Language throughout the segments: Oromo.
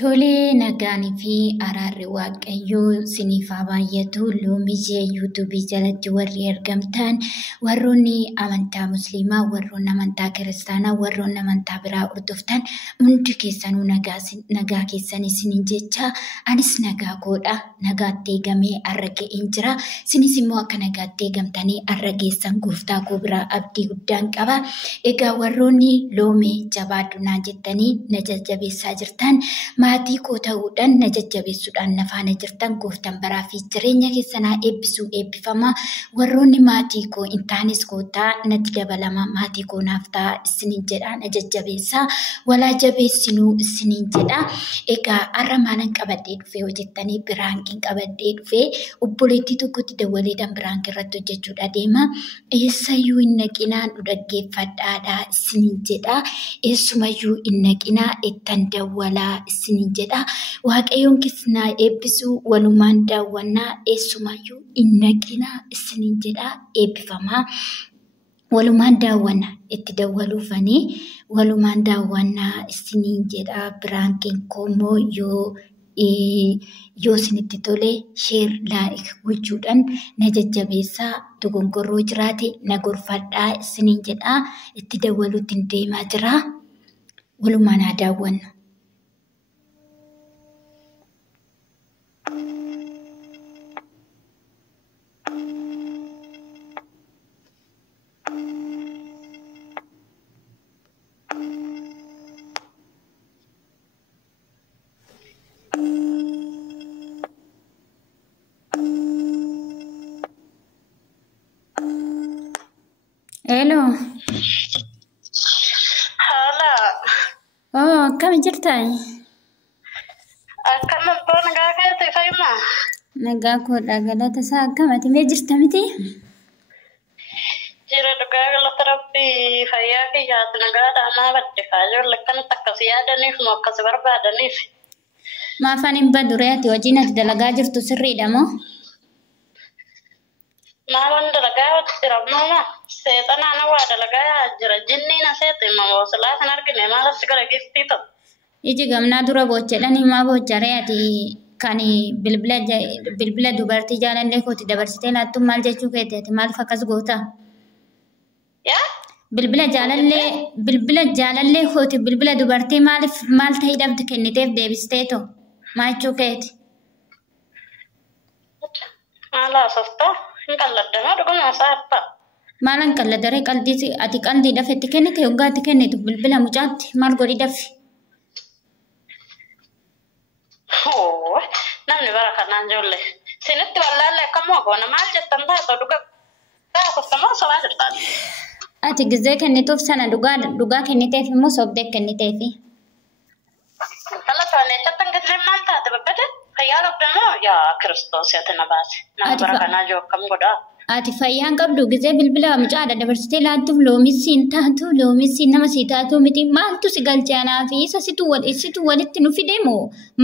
Tolee nagaanii fi araarri waaqayyoo siniif haa baay'atu. Loomii yuutuubii jalatti warri argamtan warroonni amantaa musliimaa, warroonni amantaa kiristaanaa, warroonni amantaa biraa hordoftan hundi keessanuu nagaa keessanii siniin jecha anis nagaa koodha. Nagaatti eegamee har'a ga'een jira. Sinis immoo akka nagaatti eegamtanii har'a geessan gooftaa koo biraa abdii guddaan qaba. Egaa warroonni loomii jabaadhunaa jettanii na jajjabeessaa jirtan maatii koo ta'uudhaan na jajjabeessuudhaan na faana jirtan gooftaan baraa fi jireenya keessanaa eebbisuu eebbifama. Warroonni maatii koo hin taanes kootaa natti dabalama maatii koo naaf ta'a isiniin jedha na jajjabeessaa walaa jabeessinuu isiniin jedha. Egaa har'a maalan qabadhee dhufee hojjettanii biraankiin qabadhee dhufee obboleettii tokkotti dawwaleedhaan biraanki irratti hojjechuudha deema. Eessayyuu hin naqinaa nu dhaggeeffadhaadhaa isiniin jedha. Eessumayyuu hin naqinaa ittan dawwalaa isiniin jedha. Waaqayyoon keessanaa eebbisuu walumaan daawwannaa eessumayyuu hin naqinaa isiniin jedha. Eebbifamaa walumaan daawwanna itti dawwaluufanii walumaan daawwannaa isiniin jedha. Biraankiin koomoo yoo isinitti tole sheer laayik gochuudhaan na jajjabeessaa. Dogongorroo jiraate na gorfadhaa isiniin jedha. Itti dawwaluutti hin deemaa jira. Walumaan haa daawwannu. Hello. Hala. Oh, kami jirtai? Akkam abbaa nagaa keessa fayyuma. Nagaa koodha galata isaa akkamati mee jirta miti? Jira dhugaa galata rabbii fayyaa kiyyaatti nagaadha amaa badde kaajolle akkamitti akkasi yaadaniif moo akkasi barbaadaniif. Maafaan hin badure ati hojiin ati dalagaa jirtu sirriidha moo? Maalan dalagaa jira mama seexanaan waa dalagaa jira jinniin aseete mamoo silaa kan argine maalatti gara giftii ta'u. Iji gamnaa dura bochedhan himaa bocharee ati kan bilbila dubartii jaalallee kooti dabarsitee laattu maal jechuu keeti ati maaliif akkas goota? Yaa? Bilbila jaalallee kooti bilbila dubartii maal ta'ii dhabdi kenniteef deebisteeto maal jechuu keeti? Maalaa softaa? Hin qalladdanaa dhuguma saapha. Maalan qalladare qalbii ati qalbii dafetti kennite hoggaatti kennitu bilbila mucaatti maal godhi dafi? Namni bara kanaan ijoollee sinitti wallaallee akkamuu goona maal jettan taatoo dhugaa softamoo sobaa jirtaan? Ati gizee kennituuf sana dhugaa kenniteef immoo sobdee kenniteefi. Kala toonee jettan gizee maal taate babbade? Fayyaa qabdamoo yaa Kiristoos ati na baase. Nama bara kanaa jiru akkam godhaa? Ati fayyaan qabdu gizee bilbila mucaadha dabarsitee laattuuf loomissiin taatu loomissiin nama sii taatu miti maaltu si galchaanaa fi isa situ walitti nu fideemo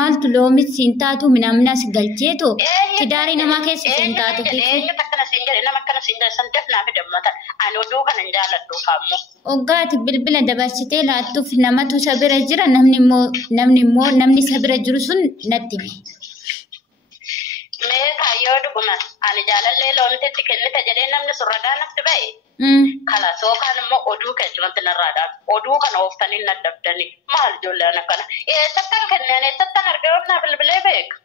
maaltu loomissiin taatu minamna si galcheeto tidaarii namaa keessa siin taatu fi. Eenyutu akkana siin jedhe nama akkana siin jedhe san defnaa fi dammata ani oduu kana hin jaalladhu faammoo. Oggaati bilbila dabarsitee laattuuf namatu isa bira jira namni isa bira jiru sun natti himi. Mee kaayyoo dhuguma ani jaalallee loomititti kennite jedhee namni sun ragaa natti ba'e. Kala sookaan immoo oduu keessumatti narraadhaan oduu kana ooftanii naddabdanii maal ijoolleen akkana eessattan kennan eessattan argamna bilbilee beeka.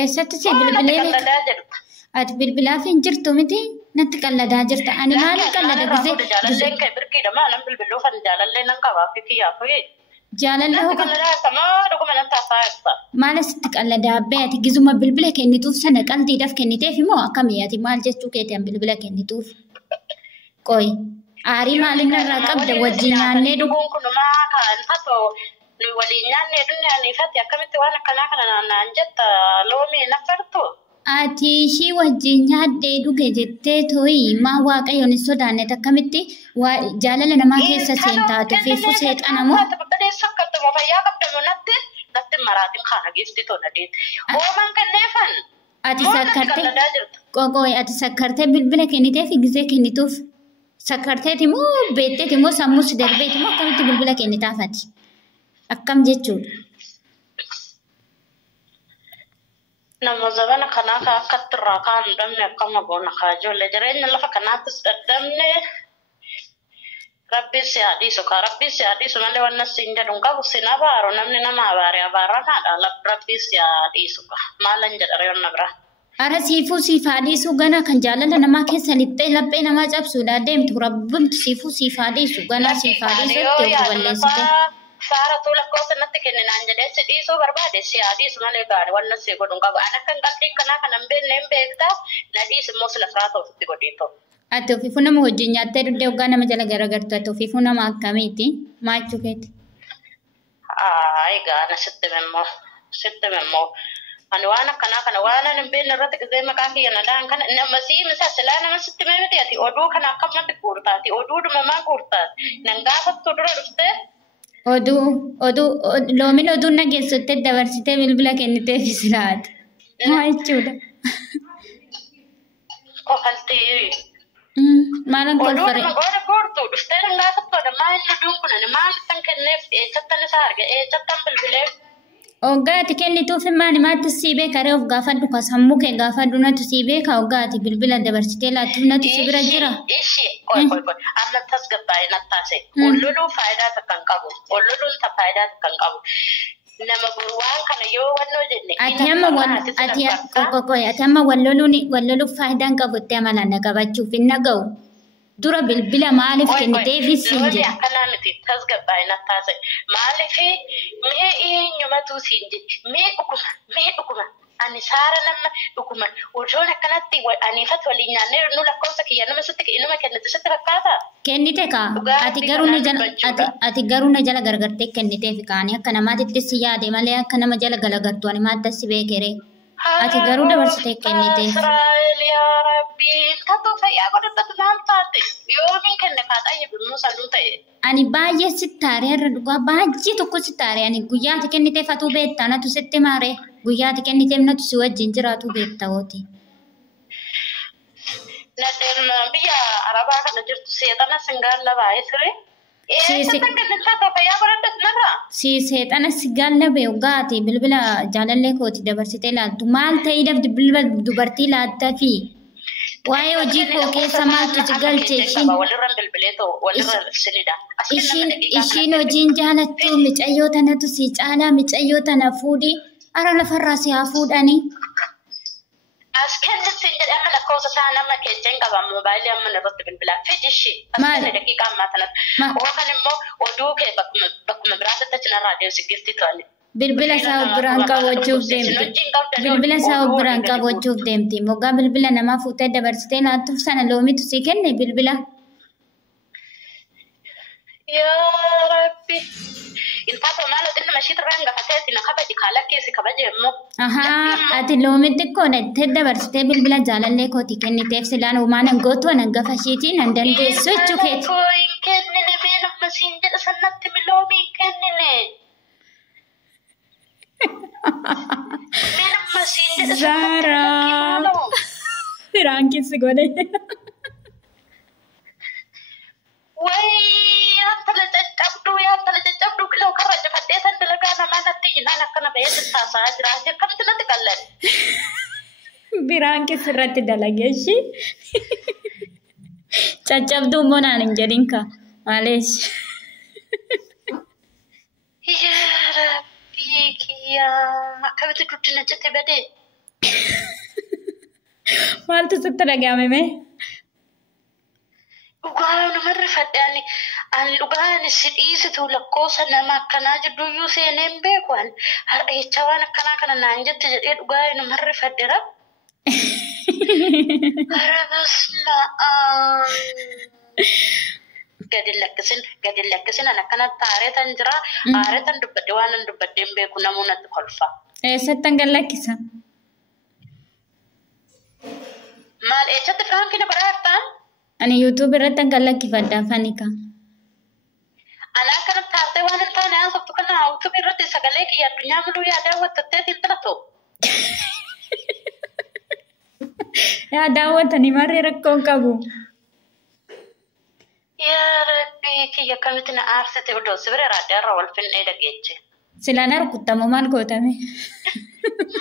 Eessatti si bilbilee beeka? Ati bilbilaaf hin jirtu miti natti qalladaa jirta ani maaliif qallada gizee? Jaalalleen kee birkiidha maalan bilbiluuf ani jaalallee nan qabaa fi kiyyaafuu. Jaalallee hoo qalladaa samaa dhuguma nan taasisaa. Maala sitti qalladaa abbee ati gizuma bilbila kennituuf sana qalbiidhaaf kenniteef immoo akkamii ati maal jechuu keeti an bilbila kennituuf? Qoy aarii maaliin irraa qabda wajjin nyaannee dhuguun kunumaa kan taatoo nu waliin nyaannee dunyaaniifatti akkamitti waan akkanaa kana naannaan jetta loomii naffartu. Ati ishii wajjin nyaaddee dhuge jettee tooyi maa waaqayyoon hin sodaanne akkamitti jaalala namaa keessa seentaatu fi seexana moo? Fayyaa qabdamu natti maraatiin kana geessti tola deete. Ooman kenneefan. Ati sakkartee bilbila kennitee fi gizee kennituuf sakkarteeti moo beekteeti moo sammuus darbeeti moo akkamitti bilbila kennitaaf ati? Akkam jechuudha. nama zabana kana ka akkatirraa kaan damne akkama goona kaajolle jireenya lafa kanaattis daddamne rabbi si hadiisu ka rabbi si hadiisu malee wanna siin jedhuun qabu sin abaaro namni nama abaare abaaramaadha rabbi si hadiisu ka maalan jedhare yonna bira. Ara siif hadiisu gana kan jaalala namaa keessa lixxee laphee namaa cabsuudha deemtu rabbumti siif hadiisu gana siif hadiisutti of balleessite. Saara tuula koosa natti kenninaan jedhee si dhiisuu barbaade si hadiisu malee gaari wanna si godhuun qabu ana kan qalbii kanaa kan hin beekne hin beektaa na dhiisi immoo sila saraa ta'utti godhiitoo. Ati ofiifuu nama wajjin nyaattee dudee hoggaa nama jala garagartu ati ofiifuu nama akkamiiti maachuu keeti? Egaa na sitti memmoo ani waan akkanaa kana waan hin beekne irratti qisee maqaa kiyya na dhaan kana nama sii misa silaa nama sitti memiti ati oduu kana akkamatti guurtaati oduu dhumamaa guurtaati nan gaafattu dura dhuftee. Oduu loomin oduu nageessutti dabarsitee bilbila kenniteef siraati. Maa jechuudha? Kofaltii. Maalan kolfare? Oduu nama guurtu dhuftee nan gaafattoodha maa inni oduun kun maal kan kenneef eessattan isaa arge eessattan bilbileef. Oggaati kennituuf maani maatti sii beeka reef gaafadhu ka sammuu kee gaafadhu natu sii beeka oggaati bilbila dabarsitee laattuuf natu si bira jira. Qoy amma tasgabbaa'ee nattaase olloluu faayidaa takka hin qabu olloluun ta faayidaa takka hin qabu nama waan kana yoo wannoo jenne. Ati amma walloluuf faayidaan qabutti amalaan qabachuuf hin naga'u. Dura bilbila maaliif kenniteefis hin jedhu. Akkanaa miti tasgabbaa'ee nattaase maaliif mee eenyumatu siin jedhe mee dhuguma ani saara nama dhuguma odoon akkanatti aniifat waliin nyaannee nu lakkoofsa kiyya nama sitti inuma kennite sitti fakkaata. Kennite kaa ati garuu na jala gargartee kenniteef kaanii akka namaatitti si yaade malee akka nama jala galagartu ani maadda si beekere. Ati garuu dabarsitee kenniteef. Israa'el yaa Rabbii tattoo fayyaa godhatatu maal taate yoomiin kenne kaadhaa yibnuu sanuu ta'e. Ani baay'ee sittaaree irra dhugaa baay'ee tokko sittaaree ani guyyaa ati kenniteef atuu beektaa natu sitti maaree guyyaa ati kenniteef natu si wajjin jiraatu beektaa ooti. Nadeen biyya Arabaa kana jirtu seexana singaalla baay'ee siree. Si seexana sigaalla beegaati bilbila jaalallee kooti dabarsitee laattu maal ta'ii dhabdi bilbila dubartii laattaa fi waa'ee hojii koo keessa maaltu si galche ishiin hojiin jaalattu micayyoo tanatu si caalaa micayyoo tana fuudhi ara lafarraa si haa fuudhanii. As kennisin jedhee amma lakkoofsa isaa nama keechen qaba moobaayilii amma irratti bilbilaa fidishi as kenni daqiiqaa ammaa sanatti yookaan immoo oduu kee bakkuma biraatti achinarraa deemsi giftii to'anni. Bilbila isaa biraan qabachuuf deemti. Bilbila isaa biraan qabachuuf deemti. Moggaa bilbila namaa fuutee dabarsitee laattuuf sana loomitu si kenne bilbila. Yaa Rabbi. Intaata maal odinna mashiit irraa hangafateeti na kabaji kaala keessi kabaje immoo. Ati loomitti koonatti dabarsitee bilbila jaalallee kooti kenniteef silaan uumaan hangootu hangafa ishiitiin hin dandeessu jechuu keeti. Hin kennine mee nama siin jedha sanatti miloomii hin kennine. Mee nama siin jedha sanatti firaan keessi godhe. Yanta la caccabdu kiloo karra cafadhee san dalagaa namaa natti jinaan akkana bayeetti taasaa jiraate akkamitti natti qallan. Biraan keessirratti dalagee ishii. Caccabduu immoo naan hin jedhin ka maaleesh. Yaa Rabbii kiyyaa akkamitti guddina citte badee. Maaltu sitti dhagahame mee? Dhugaa namarri fadhaani ani dhugaan si dhiisitu lakkoofsa nama akkanaa jidduuyyuu seeneen beeku ani har'a jecha waan akkanaa kana naan jette jedhee dhugaa namarri fadheera. Gadi lakkisin ani akkanatti aareetan jira aareetan dubbadde waan an dubbadde hin beeku namuu natti kolfa. Eessattan gad lakkisa? Maal eessatti firaankina baraartaan? Ani YouTube irratti gad lakkifadha fanika. Ana akkanatti taatee waan hin taane haasoftu kana YouTube irratti sagalee kiyya addunyaa muluu yaadaa wattattee filatu. Yaa daawwatanii marree rakkoon qabu. Yaa Rabbii kiyya akkamitti na aarsite odoo si bira raadiyoo irra wal finnee dhageeche. Silaan harkuttamu maal gootame?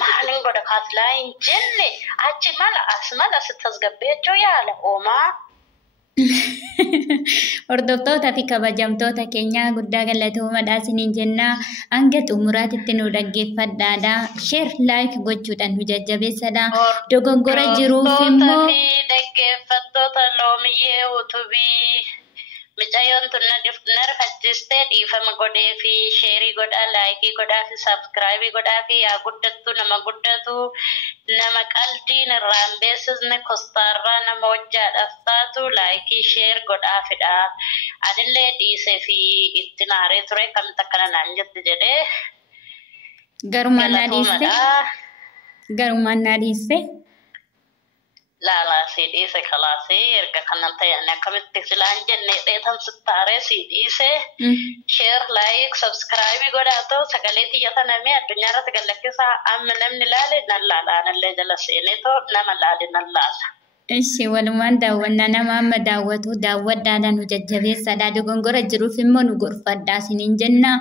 Maalin godha kaaslaa hin jenne achi mala as mala tasgabbeechuu yaala oomaa. Hordoftoota fi kabajamtoota keenya guddaa galatoomaa isiniin jenna. Hanga xumuraatitti nu dhaggeeffadhaa. Share like gochuudhaan nu jajjabeessaa. Dogongora jiruuf immoo dhaggeeffattoota loomiyyee utubii Micayoon tun narfachiistee dhiifama godhee fi sheerii godhaa, laayikii godhaa fi sabskiraaybii godhaa fi yaa guddattu nama guddatu nama qaldiin irraan beessisne kostaarraa nama hojjaadhaaf taatu laayikii sheer godhaafidha. Anillee dhiisee fi itti naaree ture kamitti akkana naan jette jedhee garumaan naa dhiiste. Lala CDse kalase erga kanan tayane kamitti silaan jenne dheetan sittaare CDse share like subscribe godhato sagaleeti yataname addunyaarratti galakkisa amma namni laale nan laalaanallee jala seeneto nama laale nan laala. Ishi walumaan daawwannaa nama amma daawwatu daawwadhaadhaan nu jajjabeessadhaa. Dogongora jiruuf immoo nu gorfadhaa isiniin jenna.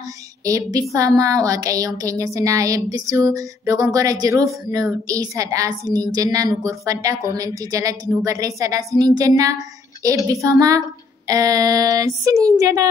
Eebbifamaa Waaqayyoon keenya sinaa eebbisu. Dogongora jiruuf nu dhiisadhaa isiniin jenna. Nu gorfadhaa koomentii jalatti nu barreessadhaa isiniin jenna. Eebbifamaa isiniin jenna.